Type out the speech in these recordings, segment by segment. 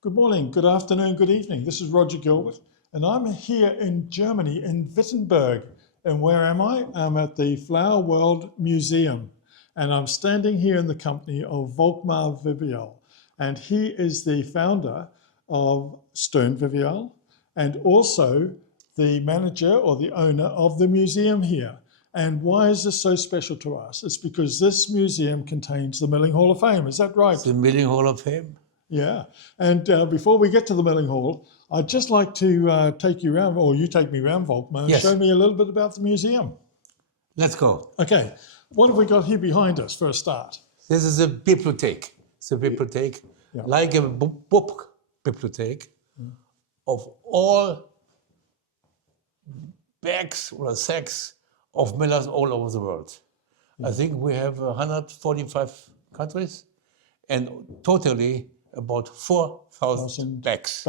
Good morning, good afternoon, good evening. This is Roger Gilbert, and I'm here in Germany, in Wittenburg. And where am I? I'm at the FlourWorld Museum, and I'm standing here in the company of Volkmar Wywiol, and he is the founder of Stern-Wywiol and also the manager or the owner of the museum here. And why is this so special to us? It's because this museum contains the Milling Hall of Fame. Is that right? The Milling Hall of Fame? Yeah. And before we get to the Milling Hall, I'd just like to take you around, or you take me around, Volkmar, and show me a little bit about the museum. Let's go. Okay. What have we got here behind us for a start? This is a bibliothek. It's a bibliothek, like a book bibliothek of all bags or sacks of millers all over the world. I think we have 145 countries and totally about 4,000 bags.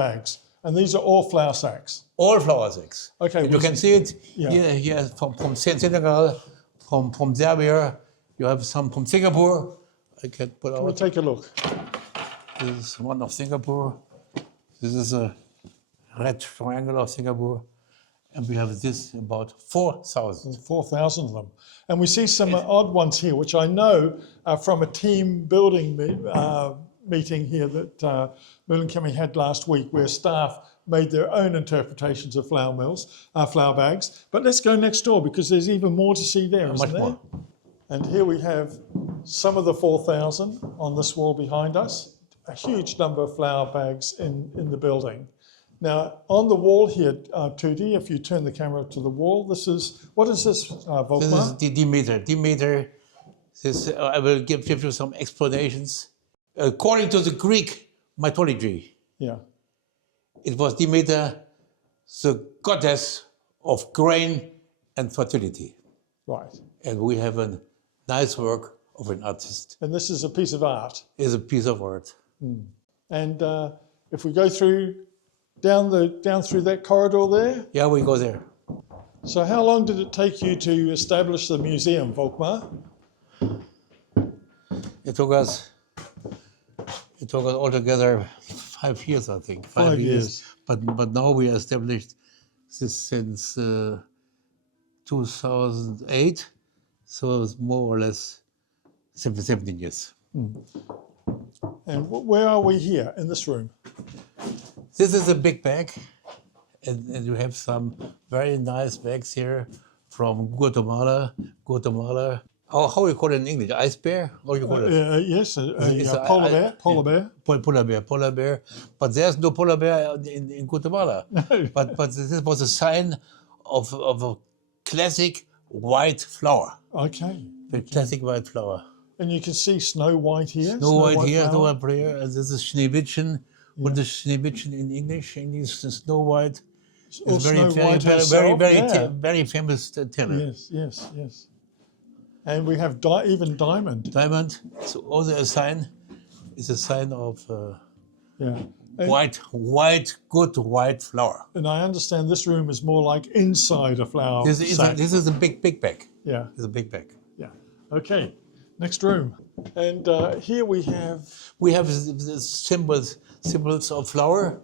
And these are all flour sacks? All flour sacks. Okay. And you can see it here from Senegal, from Serbia. You have some from Singapore. I can put out. Can we take a look? This is one of Singapore. This is a red triangle of Singapore. And we have this about 4,000. 4,000 of them. And we see some odd ones here, which I know are from a team building meeting here that Mühlenchemie had last week, where staff made their own interpretations of flour mills, flour bags. But let's go next door, because there's even more to see there, isn't there? More. And here we have some of the 4,000 on this wall behind us. A huge number of flour bags in the building. Now, on the wall here, Tuti, if you turn the camera to the wall, what is this, Volkmar? This is the Demeter. Demeter, I will give you some explanations. According to the Greek mythology, it was Demeter, the goddess of grain and fertility. Right. And we have a nice work of an artist. And this is a piece of art? It's a piece of art. And if we go down through that corridor there? Yeah, we go there. So how long did it take you to establish the museum, Volkmar? It took us altogether 5 years, I think. 5 years. But now we established this since 2008, so it's more or less 17 years. And where are we here, in this room? This is a big bag, and you have some very nice bags here from Guatemala. How you call it in English? Ice bear? How you call it? Yes, polar bear. Polar bear. But there's no polar bear in Guatemala. No. But this was a sign of a classic white flower. Okay. The classic white flower. And you can see Snow White here. Snow White here, and this is Schneewittchen. What is Schneewittchen in English? English is Snow White. It's very famous teller. Yes. And we have even diamond. Diamond. So also a sign. It's a sign of good white flour. And I understand this room is more like inside a flour sack. This is a big bag. Yeah. It's a big bag. Yeah. Okay. Next room. And here we have the symbols of flour,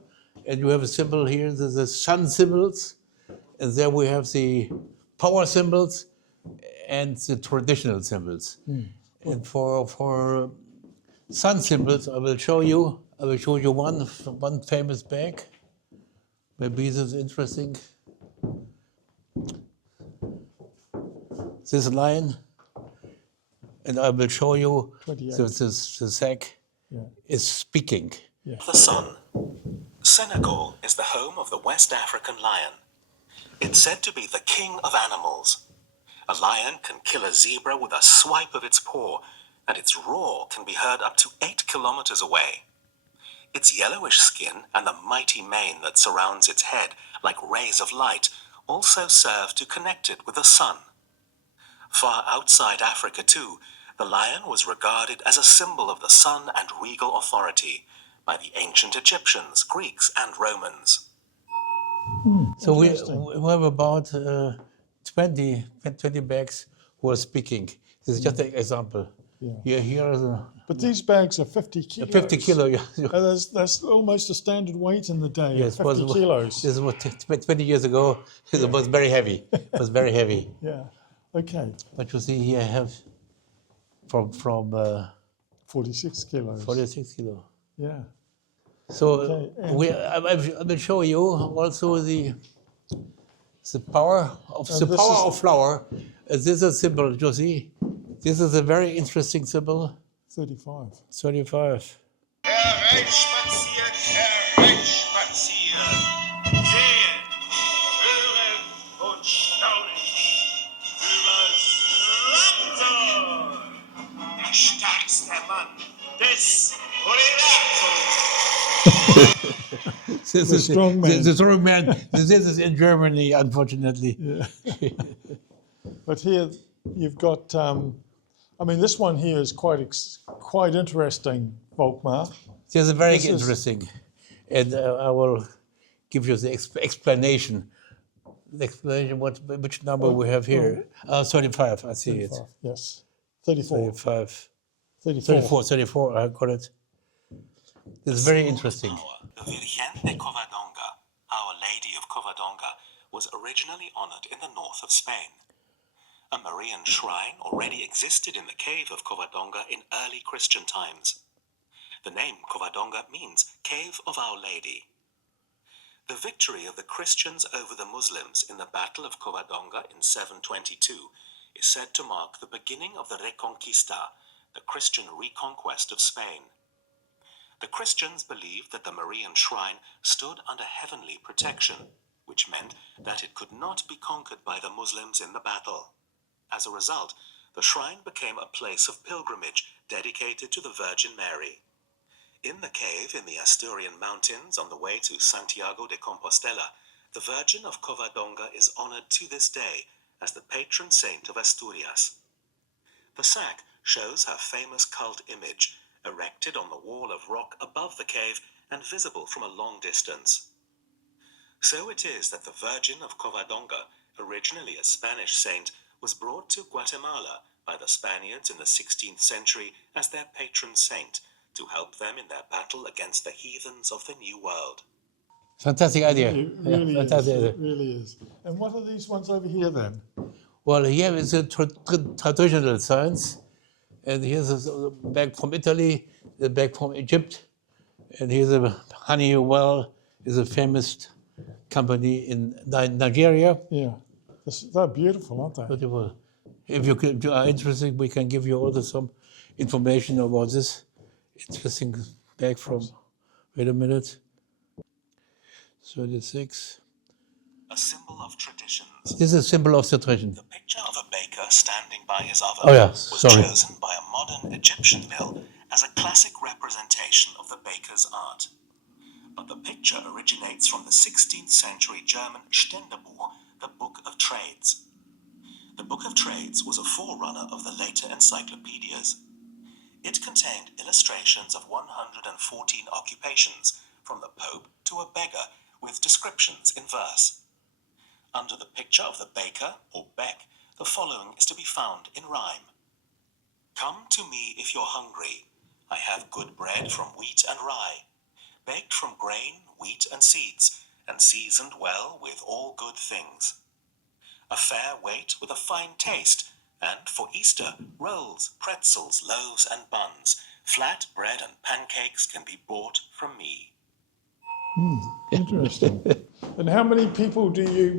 and you have a symbol here, the sun symbols, and there we have the power symbols and the traditional symbols. And for sun symbols, I will show you one famous bag. Maybe this is interesting. This line. And I will show you the sack is speaking. Yeah. The sun. Senegal is the home of the West African lion. It's said to be the king of animals. A lion can kill a zebra with a swipe of its paw, and its roar can be heard up to 8 kilometers away. Its yellowish skin and the mighty mane that surrounds its head like rays of light also serve to connect it with the sun. Far outside Africa, too, the lion was regarded as a symbol of the sun and regal authority by the ancient Egyptians, Greeks, and Romans. So we have about 20 bags who are speaking. This is just an example. Yeah. Here are the But these bags are 50 kilos. 50 kilo. Yeah. That's almost a standard weight in the day. Yes, 50 kilos. This was 20 years ago. It was very heavy. It was very heavy. Yeah. Okay. But you see here I have from 46 kilos. 46 kilo. Yeah. So Okay, and- I will show you also the power of And this is- of flour. This is a symbol, you see. This is a very interesting symbol. 35. 35. Hereinspaziert, hereinspaziert. Sehen, hören und staunen übers Land. Der stärkste Mann des Universums. This The is strong man. The strong man. This is in Germany, unfortunately. Yeah. But here you've got, this one here is quite interesting, Volkmar. This is very This is- interesting, and I will give you the explanation. The explanation which number we have here. 35. I see it. 35, yes. 34. 35. 34. 34. I got it. It's very interesting. The Virgen de Covadonga, Our Lady of Covadonga, was originally honored in the north of Spain. A Marian shrine already existed in the cave of Covadonga in early Christian times. The name Covadonga means Cave of Our Lady. The victory of the Christians over the Muslims in the Battle of Covadonga in 722 is said to mark the beginning of the Reconquista, the Christian reconquest of Spain. The Christians believed that the Marian shrine stood under heavenly protection, which meant that it could not be conquered by the Muslims in the battle. As a result, the shrine became a place of pilgrimage dedicated to the Virgin Mary. In the cave in the Asturian mountains on the way to Santiago de Compostela, the Virgin of Covadonga is honored to this day as the patron saint of Asturias. The sack shows her famous cult image, erected on the wall of rock above the cave and visible from a long distance. So it is that the Virgin of Covadonga, originally a Spanish saint, was brought to Guatemala by the Spaniards in the 16th century as their patron saint to help them in their battle against the heathens of the New World. Fantastic idea. It really is. Fantastic idea. It really is. And what are these ones over here then? Well, here is a traditional science, and here's a bag from Italy, a bag from Egypt, and here's a Honeywell, is a famous company in Nigeria. Yeah. They're beautiful, aren't they? Beautiful. If you are interested, we can give you also some information about this interesting bag from. Wait a minute. 36. A symbol of traditions. This is a symbol of tradition. The picture of a baker standing by his oven Oh, yeah, was sorry. chosen by a modern Egyptian mill as a classic representation of the baker's art. But the picture originates from the 16th century German Ständebuch, the Book of Trades. The Book of Trades was a forerunner of the later encyclopedias. It contained illustrations of 114 occupations, from the Pope to a beggar, with descriptions in verse. Under the picture of the baker, or beck, the following is to be found in rhyme. Come to me if you're hungry. I have good bread from wheat and rye, baked from grain, wheat and seeds, and seasoned well with all good things. A fair weight with a fine taste, and for Easter, rolls, pretzels, loaves and buns, flat bread and pancakes can be bought from me. Interesting. And how many people do you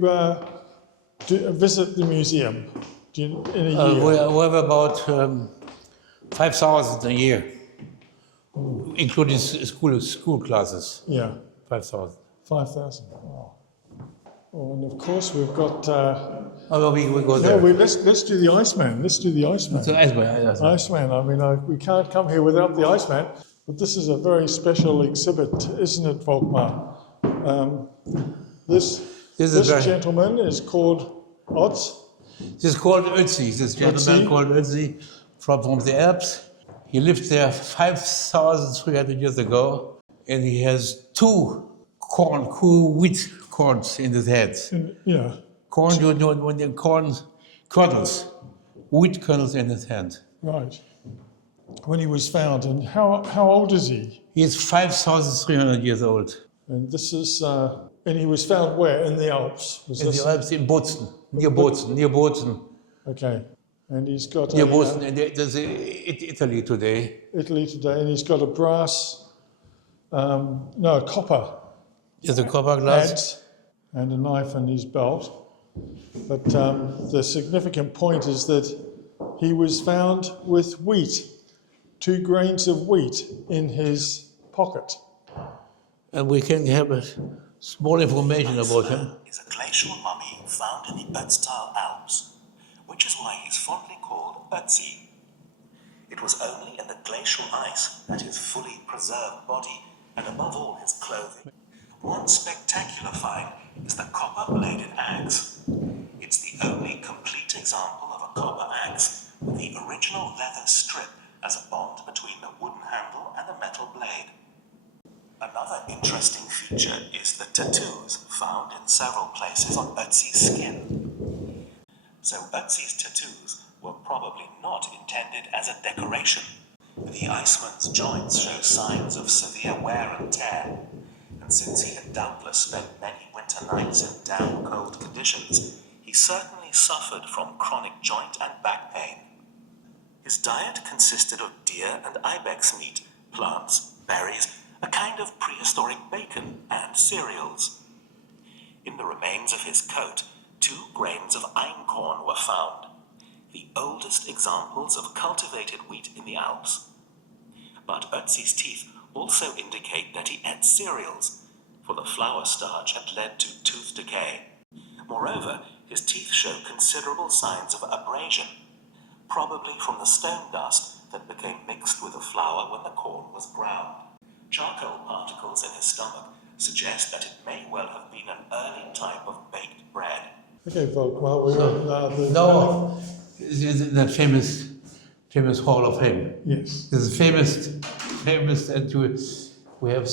visit the museum in a year? We have about 5,000 a year, including school classes. Yeah, 5,000. 5,000. Wow. Oh, and of course we've got. We go Yeah, there. let's do the Iceman. Let's do the Iceman. So, Iceman. Iceman. I mean, we can't come here without the Iceman. But this is a very special exhibit, isn't it, Volkmar? This gentleman is called Otz. This is called Ötzi. This gentleman Ötzi. called Ötzi from the Alps. He lived there 5,300 years ago, and he has two wheat corns in his head. Yeah. Corn, when the corn kernels, wheat kernels in his hand. Right. when he was found. And how old is he? He is 5,300 years old. And this is, and he was found where? In the Alps? Was In this- the Alps, in Bozen, near Bozen. Okay. And he's got Near a, Bozen, and there's Italy today. Italy today, and he's got a brass, a copper There's a copper glass. adze and a knife in his belt. But the significant point is that he was found with wheat, 2 grains of wheat in his pocket. And we can have a small information about him. Is a glacial mummy found in the Ötztal Alps, which is why he's fondly called Ötzi. It was only in the glacial ice that his fully preserved body, and above all his clothing. One spectacular find is the copper-bladed axe. It's the only complete example of a copper axe with the original leather strip as a bond between the wooden handle and the metal blade. Another interesting feature is the tattoos found in several places on Ötzi's skin. So Ötzi's tattoos were probably not intended as a decoration. The Iceman's joints show signs of severe wear and tear, and since he had doubtless spent many winter nights in damp, cold conditions, he certainly suffered from chronic joint and back pain. His diet consisted of deer and ibex meat, plants, berries, a kind of prehistoric bacon, and cereals. In the remains of his coat, 2 grains of einkorn were found, the oldest examples of cultivated wheat in the Alps. But Ötzi's teeth also indicate that he ate cereals, for the flour starch had led to tooth decay. Moreover, his teeth show considerable signs of abrasion, probably from the stone dust that became mixed with the flour when the corn was ground. Charcoal particles in his stomach suggest that it may well have been an early type of baked bread. Okay, Volkmar, we're on the... No, in that famous Hall of Fame. Yes. This is famous, and we have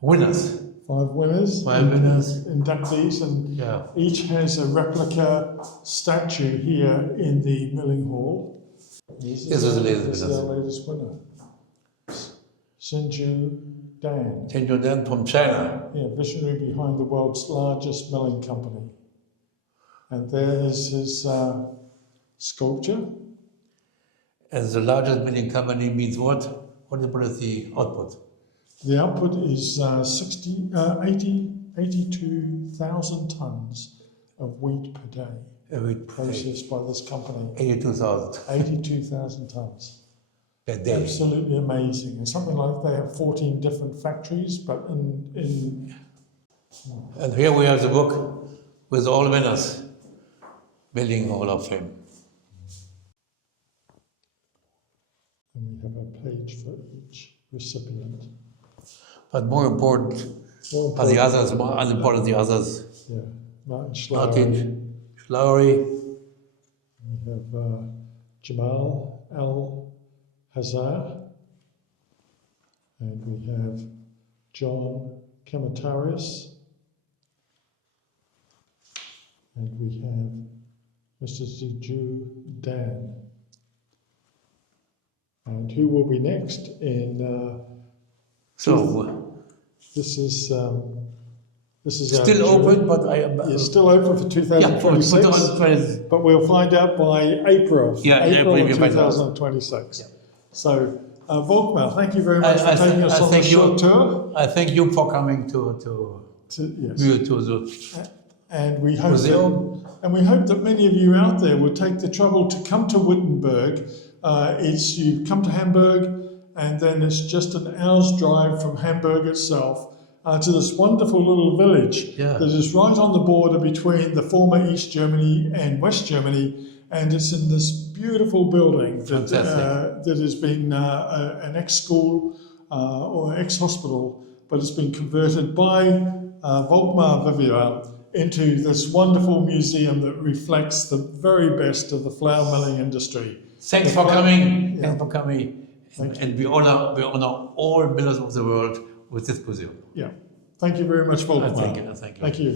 winners. 5 winners. 5 winners. Inductees, and Yeah. each has a replica statue here in the milling hall. This is the latest This is winner. our latest winner. Sinju Dan. Tenjo Dan from China. Yeah, visionary behind the world's largest milling company. And there is his sculpture. And the largest milling company means what? What is the output? The output is 82,000 tons of wheat per day Every day. processed by this company. 82,000 82,000 tons. per day. Absolutely amazing. And something like they have 14 different factories, but in And here we have the book with all winners, Milling Hall of Fame. and we have a page for each recipient. But more important More are the important- others, more unimportant the others. Yeah, Martin Schlauer. Martin Schlauery, We have Jamal Al-Hazar, and we have John Kamataris, and we have Mr. Ziju Dan. And who will be next in, so this is our still jury. open, but I am. It's still open for Yeah, for 2026. But we'll find out by April. Yeah, April April of we find out. 2026. So, Volkmar, thank you very much for I taking us on the thank short you. tour. I thank you for coming to Yes. view to the And we hope museum. that many of you out there will take the trouble to come to Wittenberg. You come to Hamburg, and then it's just an hour's drive from Hamburg itself to this wonderful little village that is right on the border between the former East Germany and West Germany, and it's in this beautiful building that has been an ex-school or ex-hospital, but it's been converted by Volkmar Wywiol into this wonderful museum that reflects the very best of the flour milling industry. Thanks for coming. Yeah. Thanks for coming. And we honor all millers of the world with this museum. Yeah. Thank you very much, Volkmar. Thank you. Thank you.